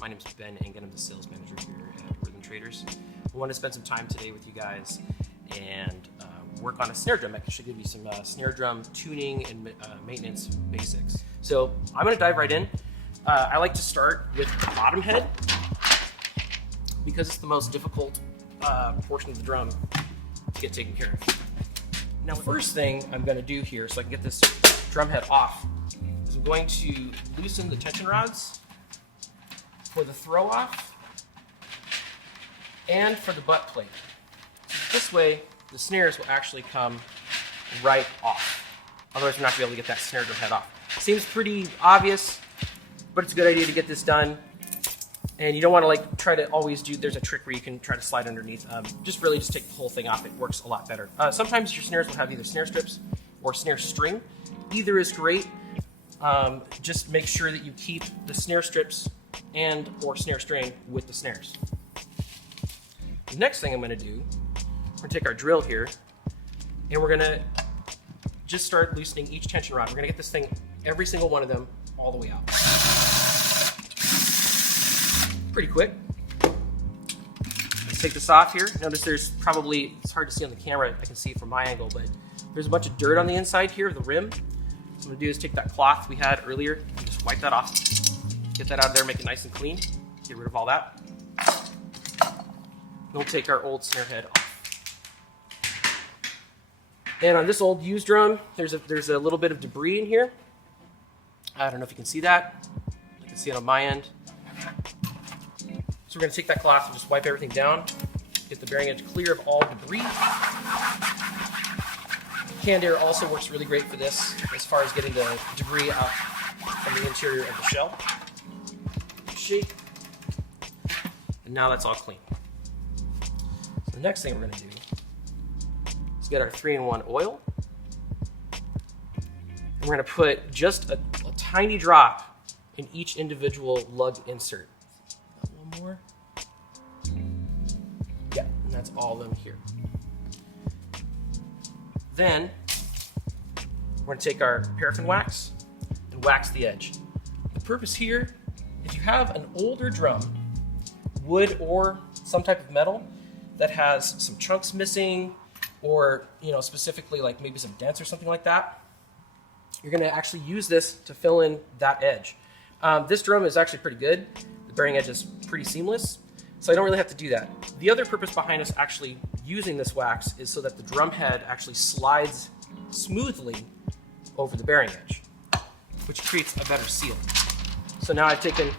My name is Ben Engen. I'm the sales manager here at Rhythm Traders. I want to spend some time today with you guys and work on a snare drum. I should give you some snare drum tuning and maintenance basics. So I'm going to dive right in. I like to start with the bottom head because it's the most difficult portion of the drum to get taken care of. Now, the first thing I'm going to do here so I can get this drum head off is I'm going to loosen the tension rods for the throw off and for the butt plate. This way, the snares will actually come right off. Otherwise, we're not going to be able to get that snare drum head off. Seems pretty obvious, but it's a good idea to get this done. And you don't want to try to always do, there's a trick where you can try to slide underneath. Just take the whole thing off. It works a lot better. Sometimes your snares will have either snare strips or snare string. Either is great. Just make sure that you keep the snare strips and or snare string with the snares. The next thing I'm going to do, we're going to take our drill here and we're going to just start loosening each tension rod. We're going to get this thing, every single one of them, all the way out. Pretty quick. Let's take this off here. Notice there's probably, it's hard to see on the camera, I can see it from my angle, but there's a bunch of dirt on the inside here of the rim. What I'm going to do is take that cloth we had earlier and just wipe that off. Get that out of there, make it nice and clean. Get rid of all that. Then we'll take our old snare head off. And on this old used drum, there's a little bit of debris in here. I don't know if you can see that. You can see it on my end. So we're going to take that cloth and just wipe everything down, get the bearing edge clear of all debris. Canned air also works really great for this as far as getting the debris out from the interior of the shell. Shake. And now that's all clean. So the next thing we're going to do is get our 3-in-1 oil. And we're going to put just a tiny drop in each individual lug insert. One more. Yeah, and that's all of them here. Then we're going to take our paraffin wax and wax the edge. The purpose here, if you have an older drum, wood or some type of metal that has some chunks missing, or specifically like maybe some dents or something like that, you're going to actually use this to fill in that edge. This drum is actually pretty good. The bearing edge is pretty seamless, so I don't really have to do that. The other purpose behind us actually using this wax is so that the drum head actually slides smoothly over the bearing edge, which creates a better seal. So now I've taken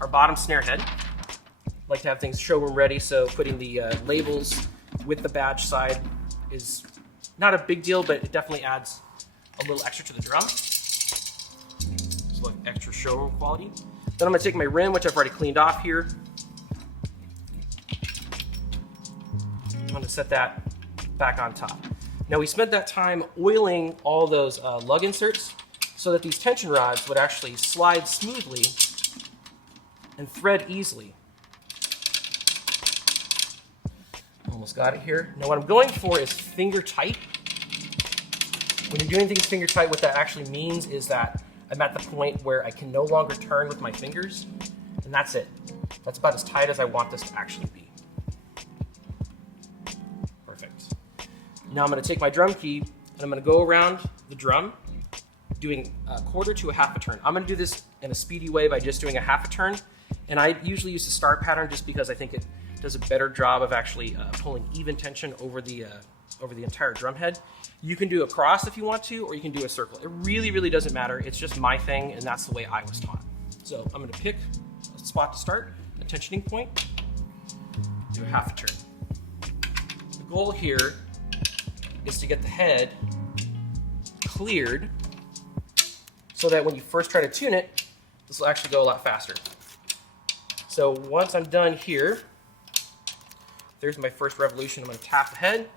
our bottom snare head. I like to have things showroom ready, so putting the labels with the badge side is not a big deal, but it definitely adds a little extra to the drum. So like extra showroom quality. Then I'm going to take my rim, which I've already cleaned off here. I'm going to set that back on top. Now we spent that time oiling all those lug inserts so that these tension rods would actually slide smoothly and thread easily. Almost got it here. Now what I'm going for is finger tight. When you're doing things finger tight, what that actually means is that I'm at the point where I can no longer turn with my fingers, and that's it. That's about as tight as I want this to actually be. Perfect. Now I'm going to take my drum key, and I'm going to go around the drum, doing a quarter to a half a turn. I'm going to do this in a speedy way by just doing a half a turn, and I usually use the star pattern just because I think it does a better job of actually pulling even tension over the entire drum head. You can do a cross if you want to, or you can do a circle. It really, really doesn't matter. It's just my thing, and that's the way I was taught. So I'm going to pick a spot to start, a tensioning point, do a half a turn. The goal here is to get the head cleared so that when you first try to tune it, this will actually go a lot faster. So once I'm done here, there's my first revolution. I'm going to tap the head.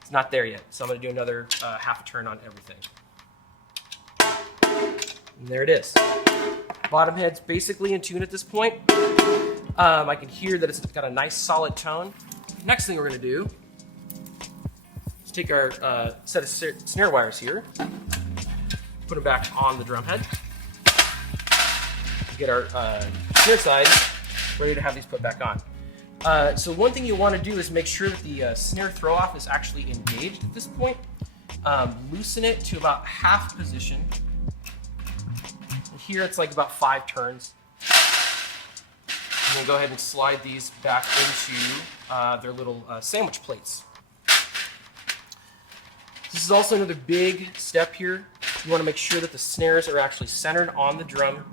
It's not there yet, so I'm going to do another half a turn on everything. And there it is. Bottom head's basically in tune at this point. I can hear that it's got a nice solid tone. Next thing we're going to do is take our set of snare wires here, put them back on the drum head, get our snare side ready to have these put back on. So one thing you want to do is make sure that the snare throw off is actually engaged at this point. Loosen it to about half position. And here it's like about 5 turns. And then go ahead and slide these back into their little sandwich plates. This is also another big step here. You want to make sure that the snares are actually centered on the drum.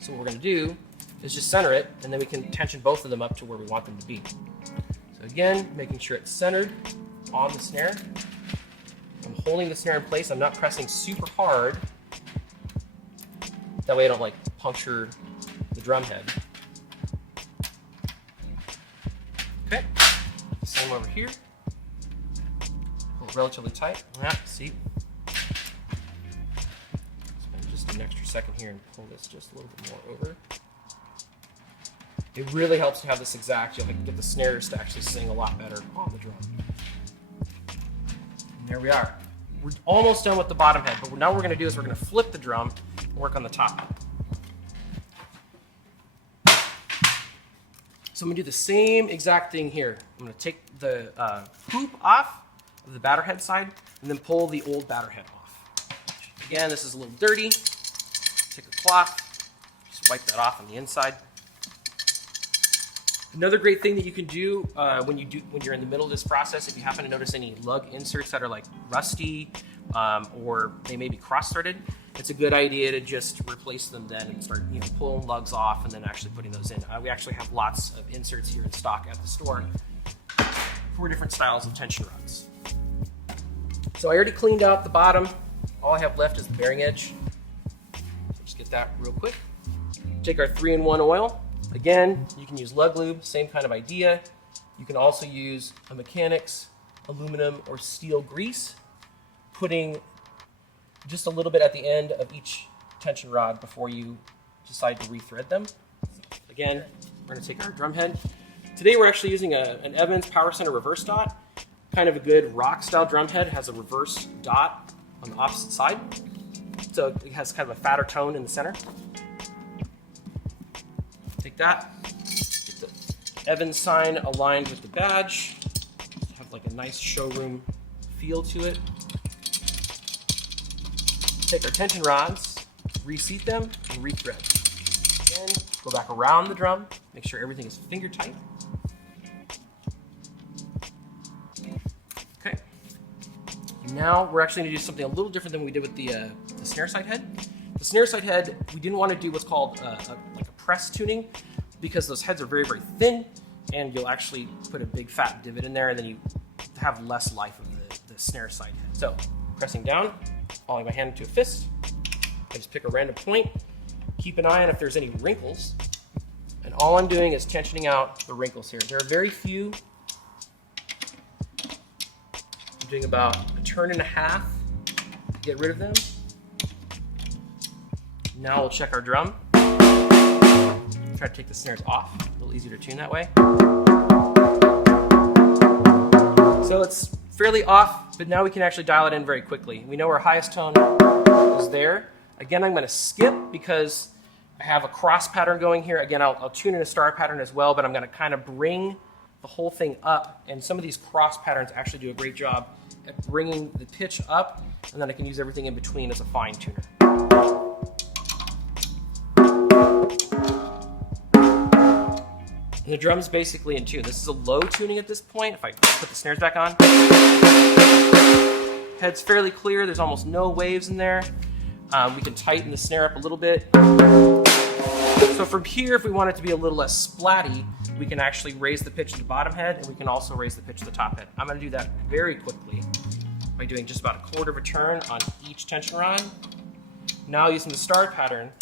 So what we're going to do is just center it, and then we can tension both of them up to where we want them to be. So again, making sure it's centered on the snare. I'm holding the snare in place. I'm not pressing super hard. That way I don't like puncture the drum head. Okay, same over here. Pull it relatively tight. Yeah, see? Spend just an extra second here and pull this just a little bit more over. It really helps to have this exact. You'll get the snares to actually sing a lot better on the drum. And there we are. We're almost done with the bottom head, but now what we're going to do is we're going to flip the drum and work on the top head. So I'm going to do the same exact thing here. I'm going to take the hoop off of the batter head side and then pull the old batter head off. Again, this is a little dirty. Take a cloth, just wipe that off on the inside. Another great thing that you can do when you're in the middle of this process, if you happen to notice any lug inserts that are like rusty or they may be cross-threaded, it's a good idea to just replace them then and start pulling lugs off and then actually putting those in. We actually have lots of inserts here in stock at the store for different styles of tension rods. So I already cleaned out the bottom. All I have left is the bearing edge. So just get that real quick. Take our 3-in-1 oil. Again, you can use lug lube, same kind of idea. You can also use a mechanic's aluminum or steel grease, putting just a little bit at the end of each tension rod before you decide to rethread them. Again, we're going to take our drum head. Today we're actually using an Evans Power Center reverse dot. Kind of a good rock style drum head, has a reverse dot on the opposite side. So it has kind of a fatter tone in the center. Take that, get the Evans sign aligned with the badge, have like a nice showroom feel to it. Take our tension rods, reseat them, and rethread. Again, go back around the drum, make sure everything is finger tight. Okay. Now we're actually going to do something a little different than we did with the snare side head. The snare side head, we didn't want to do what's called like a press tuning, because those heads are very, very thin, and you'll actually put a big fat divot in there, and then you have less life of the snare side head. So, pressing down, following my hand into a fist, I just pick a random point, keep an eye on if there's any wrinkles, and all I'm doing is tensioning out the wrinkles here. There are very few. I'm doing about a turn and a half to get rid of them. Now we'll check our drum. Try to take the snares off, a little easier to tune that way. So it's fairly off, but now we can actually dial it in very quickly. We know our highest tone is there. Again, I'm going to skip because I have a cross pattern going here. Again, I'll tune in a star pattern as well, but I'm going to kind of bring the whole thing up, and some of these cross patterns actually do a great job at bringing the pitch up, and then I can use everything in between as a fine tuner. And the drum's basically in tune. This is a low tuning at this point. If I put the snares back on, head's fairly clear. There's almost no waves in there. We can tighten the snare up a little bit. So from here, if we want it to be a little less splatty, we can actually raise the pitch of the bottom head, and we can also raise the pitch of the top head. I'm going to do that very quickly by doing just about a quarter of a turn on each tension rod. Now using the star pattern,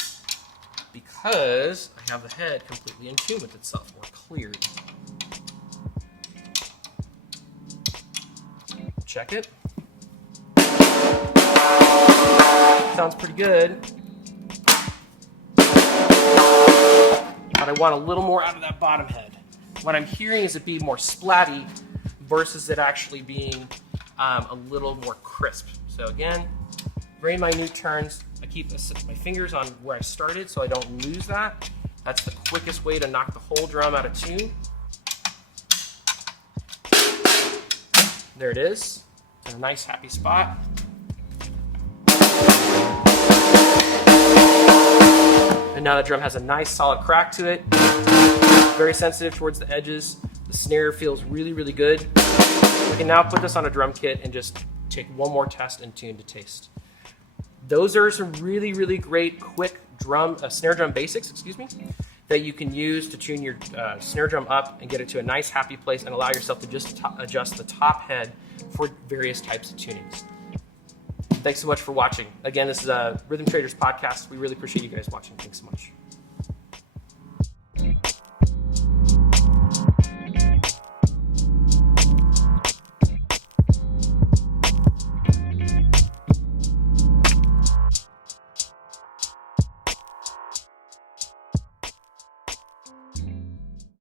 because I have the head completely in tune with itself, more cleared. Check it. Sounds pretty good. But I want a little more out of that bottom head. What I'm hearing is it be more splatty versus it actually being a little more crisp. So again, very minute turns. I keep my fingers on where I started so I don't lose that. That's the quickest way to knock the whole drum out of tune. There it is. It's in a nice, happy spot. And now the drum has a nice, solid crack to it. Very sensitive towards the edges. The snare feels really, really good. We can now put this on a drum kit and just take one more test and tune to taste. Those are some really, really great, quick snare drum basics, that you can use to tune your snare drum up and get it to a nice, happy place and allow yourself to just adjust the top head for various types of tunings. Thanks so much for watching. Again, this is a Rhythm Traders podcast. We really appreciate you guys watching. Thanks so much.